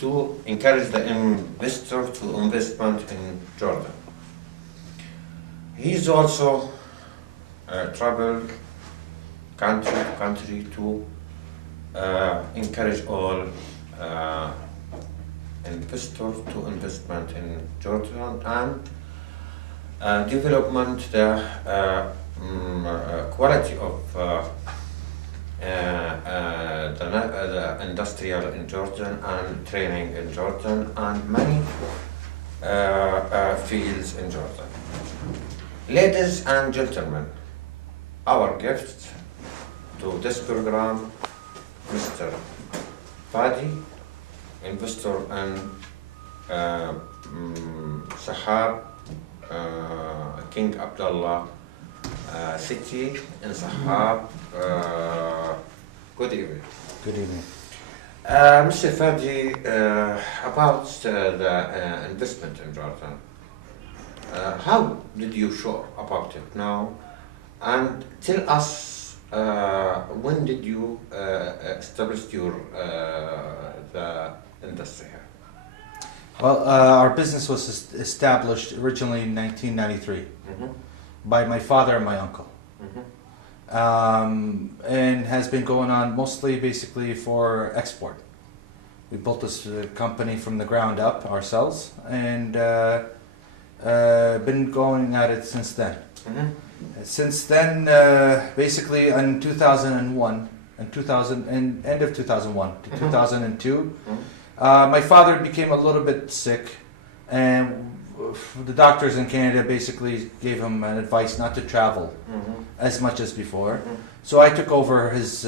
To encourage the investor to investment in Jordan. He's also traveled country to country to encourage all investors to investment in Jordan and development the quality of the industrial in Jordan and training in Jordan and many fields in Jordan. Ladies and gentlemen, our gift to this program, Mr. Fadhi, investor in Sahab, King Abdullah city in Sahab. Good evening. Good evening. Mr. Fadhi, about the investment in Jordan, how did you sure about it now? And tell us when did you establish your the industry here? Well, our business was established originally in 1993 by my father and my uncle. And has been going on mostly basically for export. We built this company from the ground up ourselves and been going at it since then. Since then, basically in 2001, and end of 2001 to 2002, my father became a little bit sick, and the doctors in Canada basically gave him an advice not to travel as much as before. So I took over his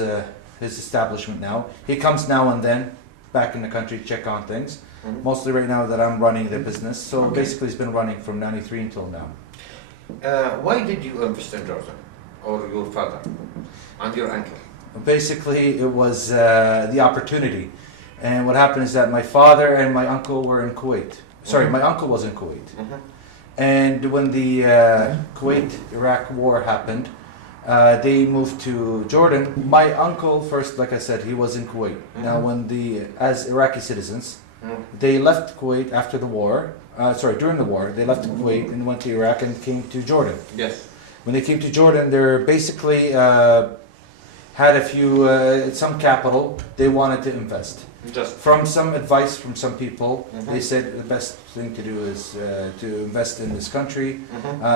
establishment now. He comes now and then back in the country to check on things. Mostly right now that I'm running the business. So basically he's been running from 93 until now. Why did you invest in Jordan, or your father and your uncle? Basically it was the opportunity. And what happened is that my father and my uncle were in Kuwait. Sorry, my uncle was in Kuwait. And when the Kuwait-Iraq war happened, they moved to Jordan. My uncle first, like I said, he was in Kuwait. Now when as Iraqi citizens, they left Kuwait after the war, during the war, they left Kuwait and went to Iraq and came to Jordan. Yes. When they came to Jordan, they basically had some capital they wanted to invest. Just from some advice from some people, they said the best thing to do is to invest in this country.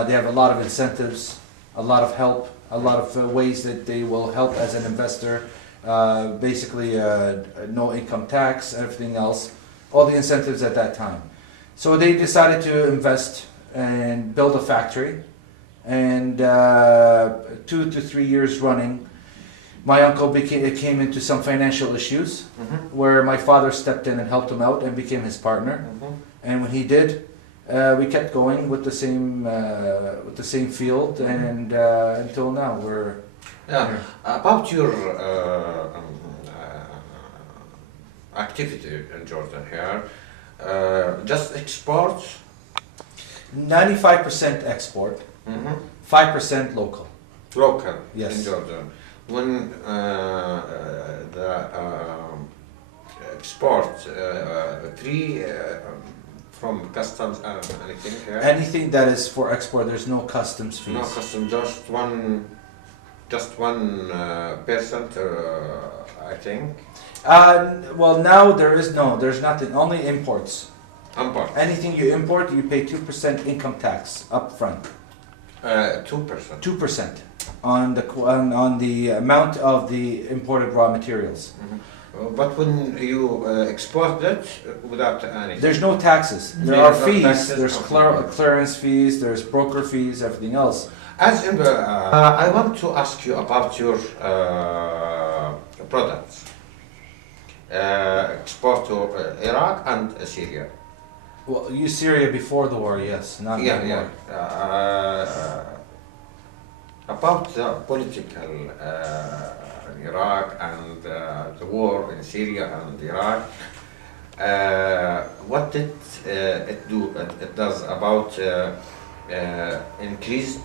They have a lot of incentives, a lot of help, a lot of ways that they will help as an investor. Basically, no income tax, everything else, all the incentives at that time. So they decided to invest and build a factory. And 2 to 3 years running, my uncle came into some financial issues where my father stepped in and helped him out and became his partner. And when he did, we kept going with the same field, and until now we're. Yeah. About your activity in Jordan here, just exports. 95% export, 5% local. Local. Yes. In Jordan. When the export free from customs and anything here? Anything that is for export, there's no customs fees. No customs, just one Just 1%, I think. Well, now there's nothing, only imports. Import. Anything you import, you pay 2% income tax up front. 2%. 2% on the amount of the imported raw materials. But when you export it without any... There's no taxes. There Yeah, are no fees. taxes. There's clearance fees. There's broker fees. Everything else. As in the, I want to ask you about your products. Export to Iraq and Syria. Well, you Syria before the war, yes, not anymore. About the political in Iraq and the war in Syria and Iraq, what did it do? It does about increase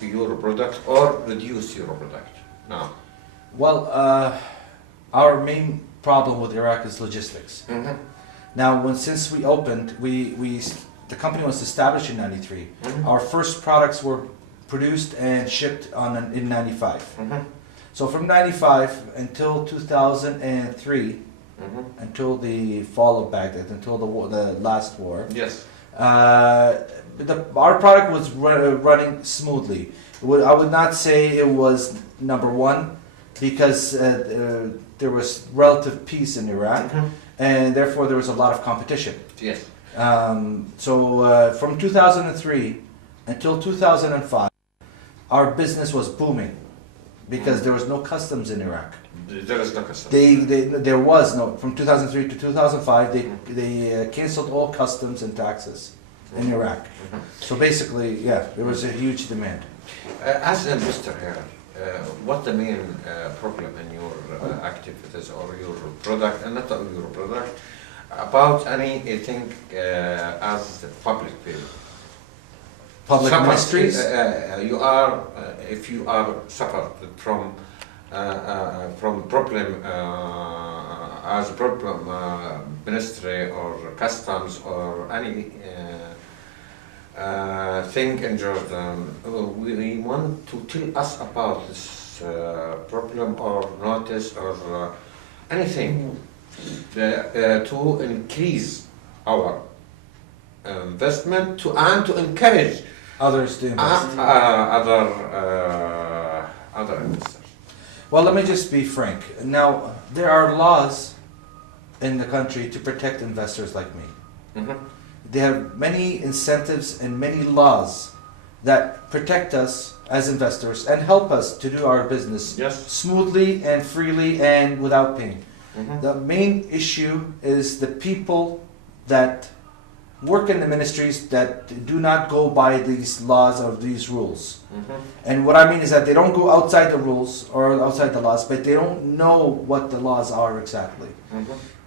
your product or reduce your product now? Well, our main problem with Iraq is logistics. Now, since we opened, the company was established in '93. Our first products were produced and shipped in '95. So from '95 until 2003, until the fall of Baghdad, until the last war. Yes. Our product was running smoothly. I would not say it was number one because there was relative peace in Iraq, and therefore there was a lot of competition. Yes. So from 2003 until 2005, our business was booming because there was no customs in Iraq. There is no customs. There was no, from 2003 to 2005, they canceled all customs and taxes in Iraq. So basically, yeah, there was a huge demand. As a Mr. here, what the main problem in your activities or your product, and not only your product, about anything as public people? Public ministries? You are, if you are suffered from problem as a problem ministry or customs or any thing in Jordan, we want to tell us about this problem or notice or anything to increase our investment and to encourage Others to invest. other investors. Well, let me just be frank. Now, there are laws in the country to protect investors like me. They have many incentives and many laws that protect us as investors and help us to do our business smoothly and freely and without pain. The main issue is the people that work in the ministries that do not go by these laws or these rules. And what I mean is that they don't go outside the rules or outside the laws, but they don't know what the laws are exactly.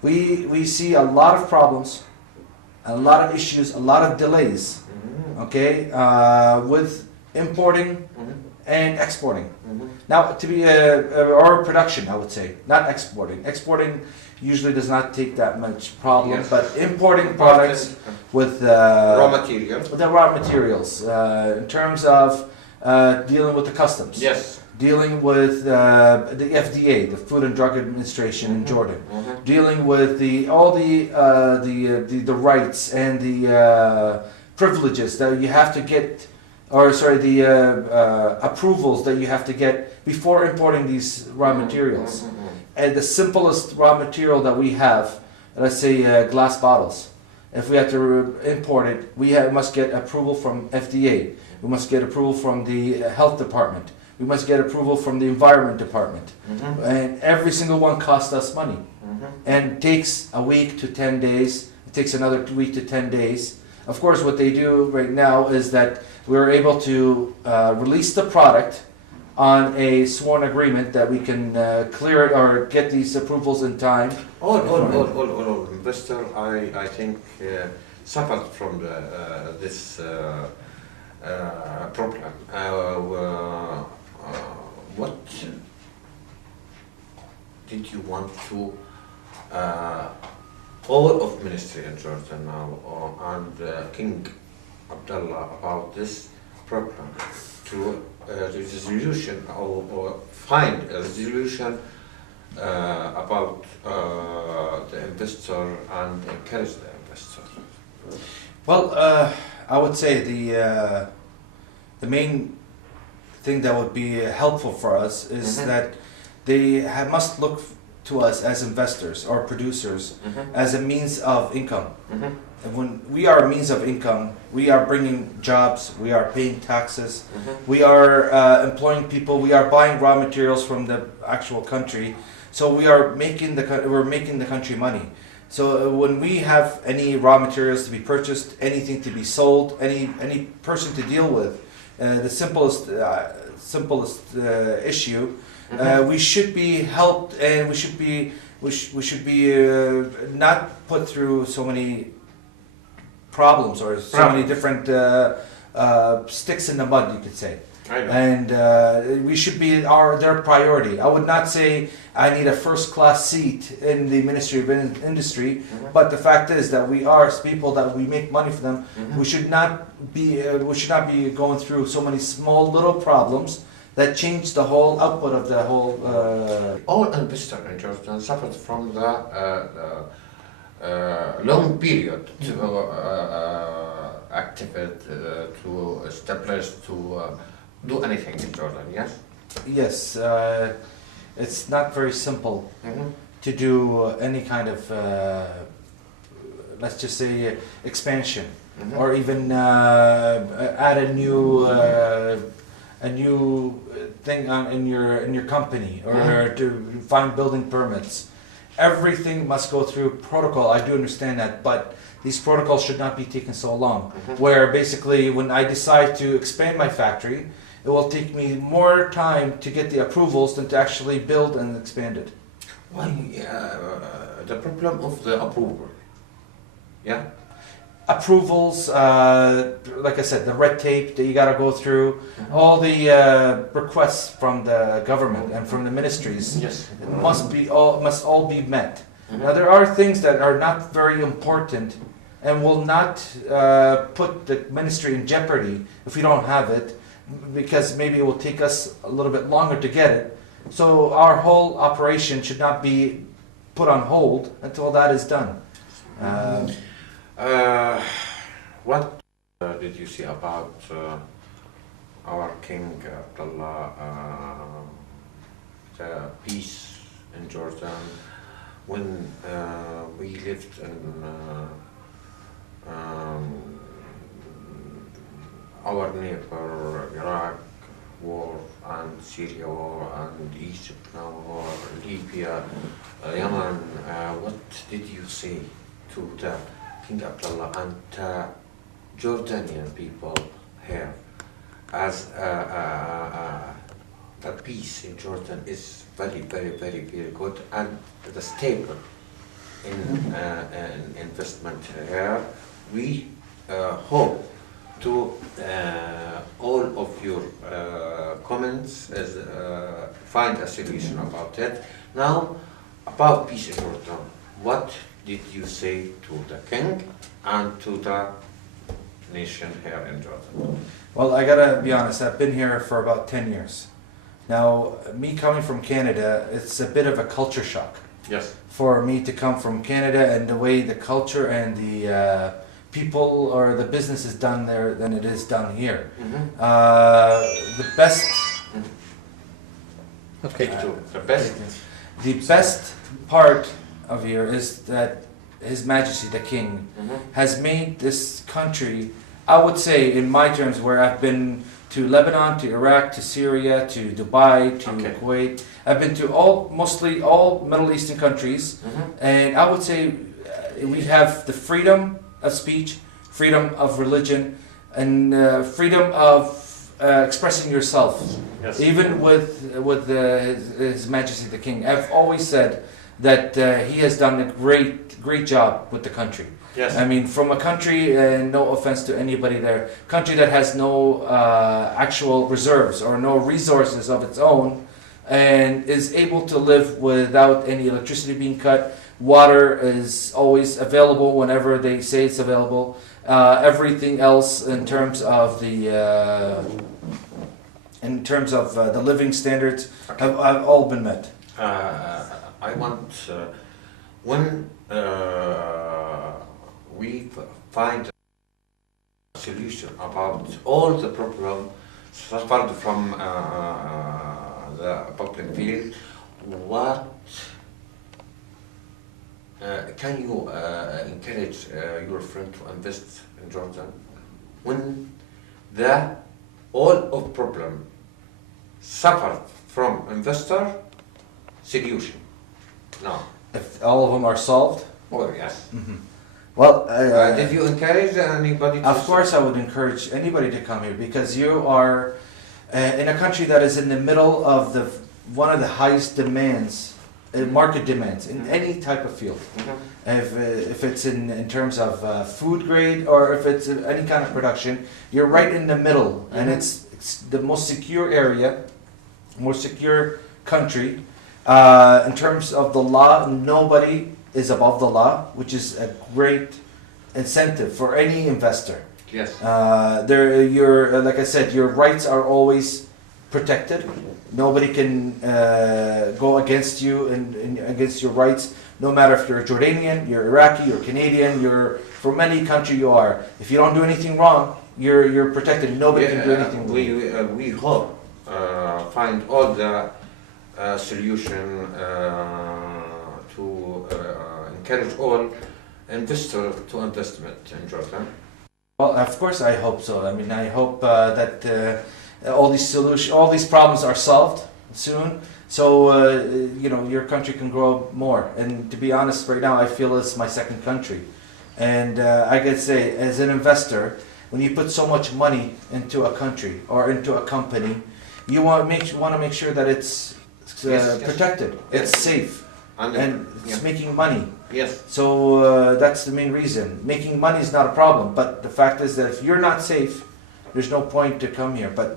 We see a lot of problems, a lot of issues, a lot of delays, okay, with importing and exporting. Now, to be or production, I would say, not exporting. Exporting usually does not take that much problem, but importing products with raw materials. The raw materials, in terms of dealing with the customs. Yes. Dealing with the FDA, the Food and Drug Administration in Jordan, dealing with all the rights and the privileges that you have to get, or sorry, the approvals that you have to get before importing these raw materials. And the simplest raw material that we have, let's say glass bottles, if we have to import it, we must get approval from FDA. We must get approval from the health department. We must get approval from the environment department. And every single one costs us money. And takes a week to 10 days. It takes another week to 10 days. Of course, what they do right now is that we're able to release the product on a sworn agreement that we can clear it or get these approvals in time. All investor, I think, suffered from this problem. What did you want to all of ministry in Jordan now and King Abdullah about this problem to the resolution or find a resolution about the investor and encourage the investor? Well, I would say the main thing that would be helpful for us is that they must look to us as investors or producers as a means of income. And when we are a means of income, we are bringing jobs, we are paying taxes, we are employing people, we are buying raw materials from the actual country. So we are making we're making the country money. So when we have any raw materials to be purchased, anything to be sold, any person to deal with, the simplest issue, we should be helped, and we should be not put through so many problems or so many different sticks in the mud, you could say. And we should be their priority. I would not say I need a first-class seat in the Ministry of Industry, but the fact is that we are people that we make money for them. We should not be going through so many small little problems that change the whole output of the whole. All investors in Jordan suffered from the long period to activate, to establish, to do anything in Jordan, yes? Yes, it's not very simple to do any kind of, let's just say, expansion, or even add a new thing in your company, or to find building permits. Everything must go through protocol. I do understand that, but these protocols should not be taking so long. Where basically, when I decide to expand my factory, it will take me more time to get the approvals than to actually build and expand it. Why? The problem of the approval. Yeah? Approvals, like I said, the red tape that you got to go through, all the requests from the government and from the ministries must all be met. Now there are things that are not very important and will not put the ministry in jeopardy if we don't have it, because maybe it will take us a little bit longer to get it. So our whole operation should not be put on hold until that is done. What did you see about our King Abdullah, the peace in Jordan, when we lived in our neighbor Iraq war, and Syria war, and Egypt now war, Libya, Yemen? What did you say to the King Abdullah and Jordanian people here, as the peace in Jordan is very, very, very, very good, and the stable in investment here? We hope to all of your comments find a solution about it. Now, about peace in Jordan, what did you say to the king and to the nation here in Jordan? Well, I gotta be honest, I've been here for about 10 years. Now, me coming from Canada, it's a bit of a culture shock. Yes. For me to come from Canada and the way the culture and the people or the business is done there than it is done here. The best... Okay, the best part of here is that His Majesty the King has made this country, I would say in my terms, where I've been to Lebanon, to Iraq, to Syria, to Dubai, to Kuwait. I've been to mostly all Middle Eastern countries, and I would say we have the freedom of speech, freedom of religion, and freedom of expressing yourself. Yes. Even with His Majesty the King, I've always said that he has done a great job with the country. Yes. I mean, from a country, no offense to anybody there, country that has no actual reserves or no resources of its own, and is able to live without any electricity being cut. Water is always available whenever they say it's available. Everything else in terms of the in terms of the living standards have all been met. I want, when we find a solution about all the problem suffered from the public field, what can you encourage your friend to invest in Jordan when the all of problem suffered from investor solution? No. If all of them are solved? Oh yes. Mm-hmm. Well, did you encourage anybody to? Of course I would encourage anybody to come here, because you are in a country that is in the middle of one of the highest demands, market demands in any type of field. Mhm. If it's in terms of food grade, or if it's any kind of production, you're right in the middle, and it's the most secure area, most secure country. In terms of the law, nobody is above the law, which is a great incentive for any investor. Yes. Like I said, your rights are always protected. Nobody can go against you and against your rights, no matter if you're Jordanian, you're Iraqi, you're Canadian, you're from any country you are. If you don't do anything wrong, you're protected. Nobody can do anything wrong. We hope find all the solution to encourage all investors to investment in Jordan. Well, of course, I hope so. I mean, I hope that all these problems are solved soon, so your country can grow more. And to be honest, right now I feel it's my second country, and I could say, as an investor, when you put so much money into a country or into a company, you want to make sure that it's protected, Yes. it's safe, and it's making money. Yes. So that's the main reason. Making money is not a problem, but the fact is that if you're not safe, there's no point to come here. But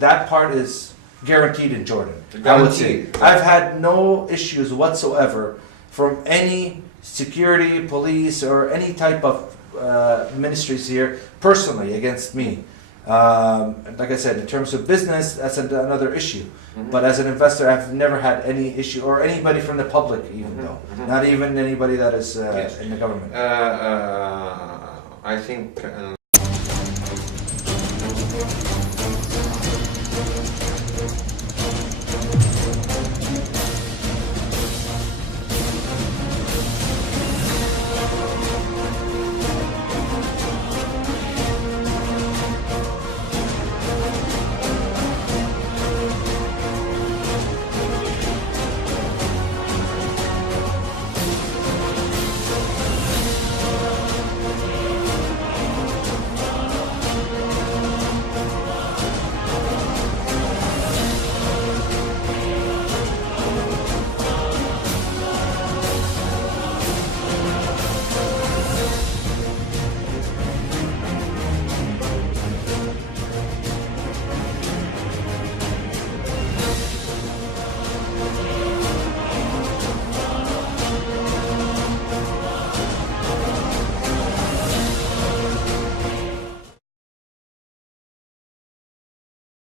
that part is guaranteed in Jordan. I would say I've had no issues whatsoever from any security, police, or any type of ministries here personally against me. Like I said, in terms of business, that's another issue. Mm-hmm. But as an investor, I've never had any issue, or anybody from the public, even though, not even anybody that is Yes. in the government. I think